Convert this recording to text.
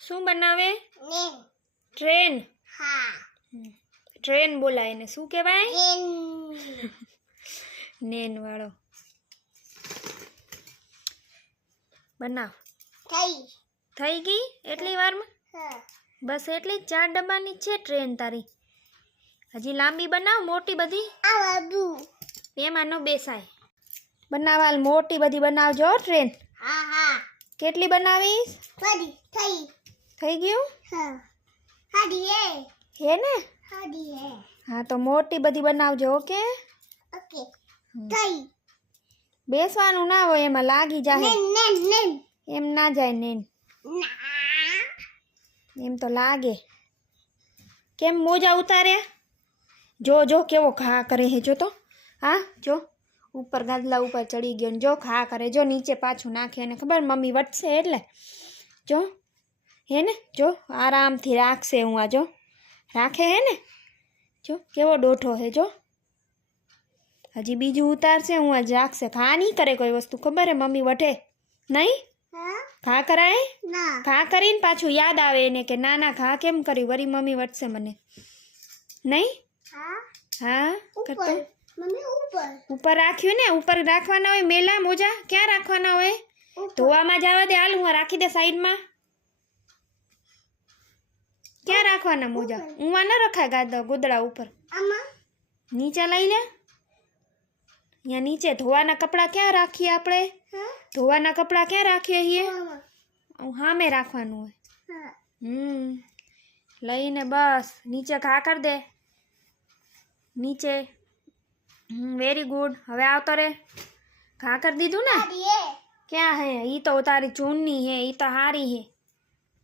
શું બનાવે? Train. Train બોલાય ને શું કહેવાય? નેન વાળો. બનાવ. થઈ ગઈ એટલી વારમાં? બસ એટલી જ 4 ડબ્બાની છે ટ્રેન તારી. હજી લાંબી બનાવ, મોટી બધી. એમાં ન બેસાય. બનાવાલ મોટી બધી બનાવજો ટ્રેન. કેટલી બનાવીશ? થઈ ગયું? હે ને? હા તો મોટી બધી બનાવજો. ઓકે? બેસવાનું ના હોય, એમાં લાગી જાય. એમ ના જાય નેન. એમ તો લાગે. કેમ મોજા ઉતાર્યા? જો જો કેવો ઘા કરે હે, જો તો. હા જો ઉપર ગાદલા ઉપર ચડી ગયો ને જો ઘા કરે. જો નીચે પાછું નાખે, એને ખબર મમ્મી વટશે એટલે. જો હે ને, જો આરામથી રાખશે. હું આ જો રાખે હે ને, જો કેવો ડોઠો હે. જો હજી બીજું ઉતારશે, હું આજ રાખશે. ઘા નહીં કરે કોઈ વસ્તુ, ખબર હે મમ્મી વટે નહીં. ઘા કરાય? ઘા કરીને પાછું યાદ આવે એને કે ના ના ઘા કેમ કર્યું, વરી મમ્મી વટશે મને નહીં. હા કરતો ઉપર રાખ્યું ને, ઉપર રાખવાના હોય. મેલા મોજા ક્યાં રાખવાના હોય? ધોવામાં જવા દે. હાલ હું રાખી દે સાઈડમાં. ક્યાં રાખવાના મોજા? ઊંવા ન રખાય ગાદા ગોદડા ઉપર. નીચે લઈ લે. અહીંયા નીચે ધોવાના કપડાં ક્યાં રાખીએ આપણે? ધોવાના કપડાં ક્યાં રાખીએ છીએ? સામે રાખવાનું હોય. લઈને બસ નીચે ઘા કરી દે. નીચે. Very good. હવે આવતો રે. ઘા કરી દીધું ને? ક્યાં હે? ઈ તો તારી ચૂનની હે, ઈ તો હારી હે.